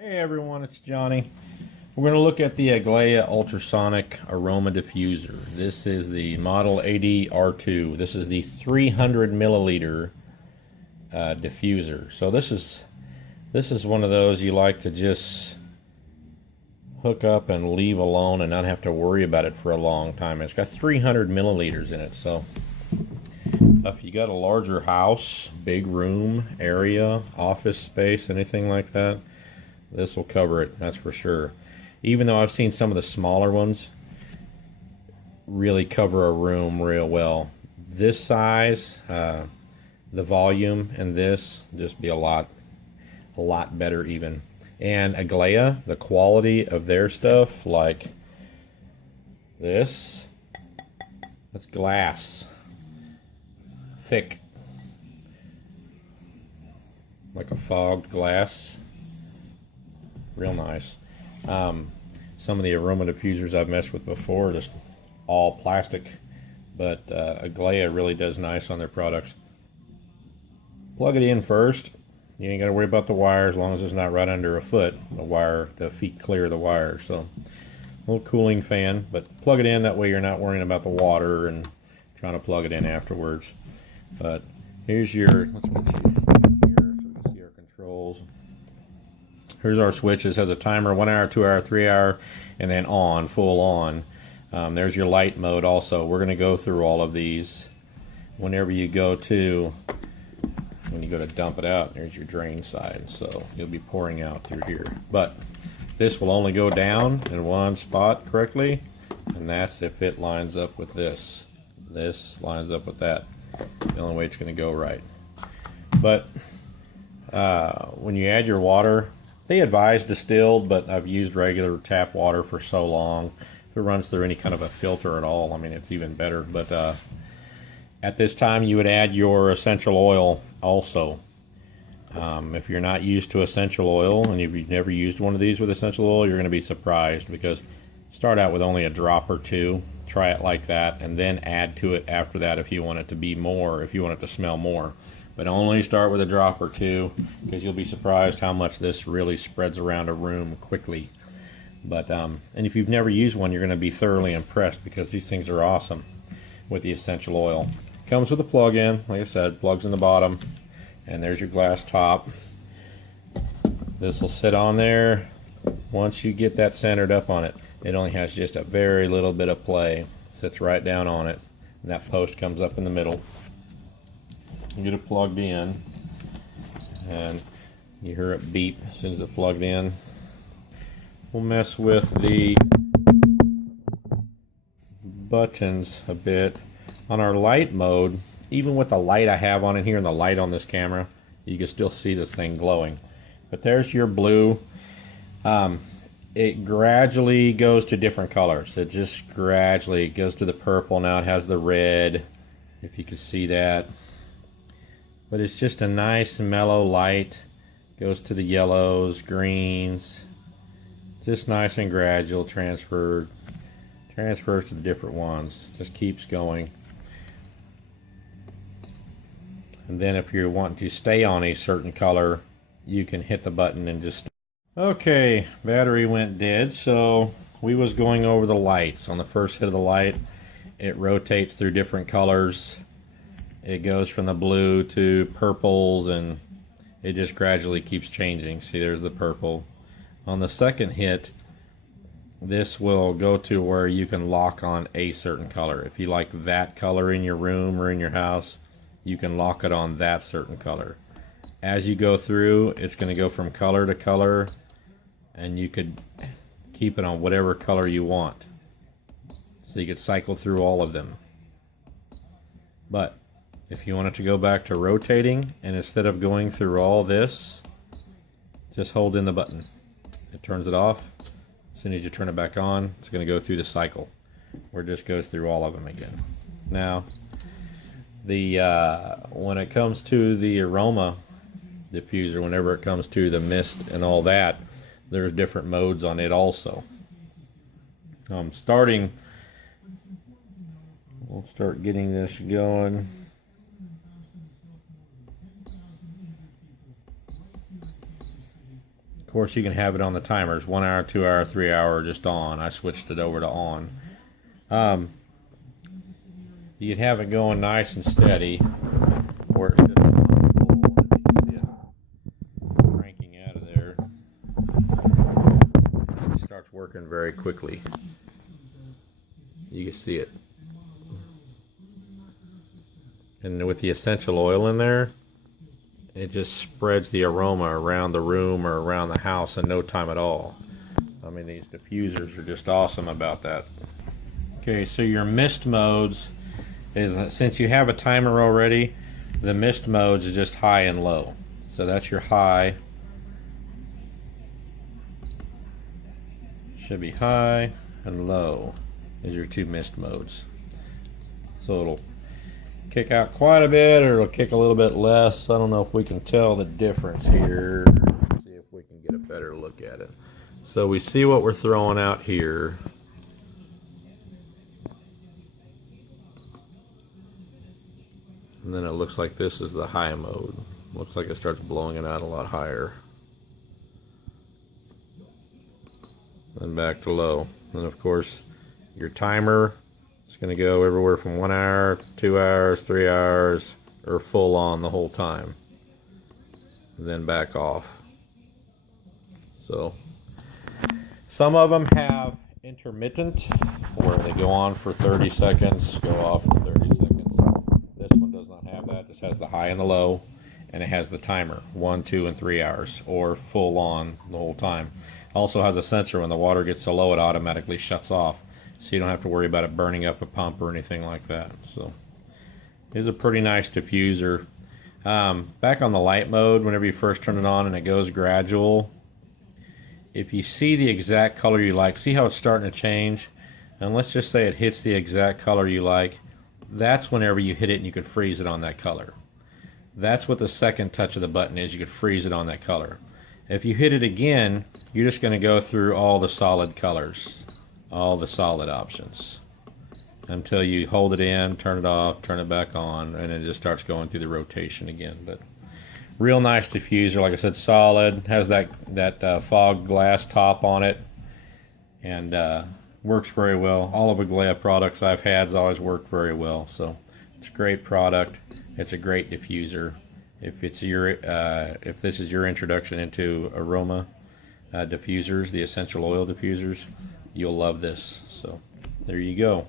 Hey everyone, it's Johnny. We're going to look at the Aglaia ultrasonic aroma diffuser. This is the model AD-R2. This is the 300 milliliter diffuser. So this is one of those you like to just hook up and leave alone and not have to worry about it for a long time. It's got 300 milliliters in it. So if you got a larger house, big room area, office space, anything like that, this will cover it, that's for sure. Even though I've seen some of the smaller ones really cover a room real well. This size, the volume, and this just be a lot better even. And Aglaia, the quality of their stuff, like this, that's glass, thick, like a fogged glass. Real nice. Some of the aroma diffusers I've messed with before are just all plastic, but Aglaia really does nice on their products. Plug it in first. You ain't got to worry about the wire as long as it's not right under a foot. The feet clear of the wire. So, a little cooling fan, but plug it in that way you're not worrying about the water and trying to plug it in afterwards. But here's your, let's get you here so we can see our controls. Here's our switches. Has a timer, 1 hour, 2 hour, 3 hour, and then on, full on. There's your light mode also. We're going to go through all of these. Whenever you go to, when you go to dump it out, there's your drain side. So you'll be pouring out through here. But this will only go down in one spot correctly, and that's if it lines up with this. This lines up with that. The only way it's going to go right. But when you add your water, they advise distilled, but I've used regular tap water for so long. If it runs through any kind of a filter at all, I mean, it's even better. But at this time, you would add your essential oil also. If you're not used to essential oil, and if you've never used one of these with essential oil, you're going to be surprised, because start out with only a drop or two. Try it like that, and then add to it after that if you want it to be more, if you want it to smell more. But only start with a drop or two, because you'll be surprised how much this really spreads around a room quickly. But and if you've never used one, you're going to be thoroughly impressed, because these things are awesome with the essential oil. Comes with a plug-in, like I said, plugs in the bottom, and there's your glass top. This will sit on there. Once you get that centered up on it, it only has just a very little bit of play. Sits right down on it, and that post comes up in the middle. You get it plugged in, and you hear it beep as soon as it's plugged in. We'll mess with the buttons a bit. On our light mode, even with the light I have on it here and the light on this camera, you can still see this thing glowing. But there's your blue. It gradually goes to different colors. It just gradually goes to the purple. Now it has the red, if you can see that. But it's just a nice mellow light. Goes to the yellows, greens. Just nice and gradual. Transfers to the different ones. Just keeps going. And then if you want to stay on a certain color, you can hit the button and just... Okay, battery went dead, so we was going over the lights. On the first hit of the light, it rotates through different colors. It goes from the blue to purples, and it just gradually keeps changing. See, there's the purple. On the second hit, this will go to where you can lock on a certain color. If you like that color in your room or in your house, you can lock it on that certain color. As you go through, it's going to go from color to color, and you could keep it on whatever color you want. So you could cycle through all of them. But if you want it to go back to rotating, and instead of going through all this, just hold in the button. It turns it off. As soon as you turn it back on, it's going to go through the cycle, where it just goes through all of them again. Now, when it comes to the aroma diffuser, whenever it comes to the mist and all that, there's different modes on it also. We'll start getting this going. Of course, you can have it on the timers, 1 hour, 2 hour, 3 hour, just on. I switched it over to on. You can have it going nice and steady, where it's just on full. You can see it cranking out of there. It starts working very quickly. You can see it. And with the essential oil in there, it just spreads the aroma around the room or around the house in no time at all. I mean, these diffusers are just awesome about that. Okay, so your mist modes is, since you have a timer already, the mist modes is just high and low. So that's your high. Should be high and low is your two mist modes. So it'll kick out quite a bit, or it'll kick a little bit less. I don't know if we can tell the difference here. Let's see if we can get a better look at it. So we see what we're throwing out here. And then it looks like this is the high mode. Looks like it starts blowing it out a lot higher. Then back to low. And of course, your timer, it's going to go everywhere from 1 hour, 2 hours, 3 hours, or full on the whole time. And then back off. So, some of them have intermittent, where they go on for 30 seconds, go off for 30 seconds. This one does not have that. This has the high and the low, and it has the timer, 1, 2, and 3 hours, or full on the whole time. Also has a sensor. When the water gets so low, it automatically shuts off. So you don't have to worry about it burning up a pump or anything like that. So it's a pretty nice diffuser. Back on the light mode, whenever you first turn it on and it goes gradual, if you see the exact color you like, see how it's starting to change? And let's just say it hits the exact color you like. That's whenever you hit it and you could freeze it on that color. That's what the second touch of the button is. You could freeze it on that color. If you hit it again, you're just going to go through all the solid colors, all the solid options, until you hold it in, turn it off, turn it back on, and it just starts going through the rotation again. But real nice diffuser, like I said, solid, has that fog glass top on it, and works very well. All of Aglaia products I've had has always worked very well, so it's a great product. It's a great diffuser. If it's your if this is your introduction into aroma diffusers, the essential oil diffusers, you'll love this. So there you go.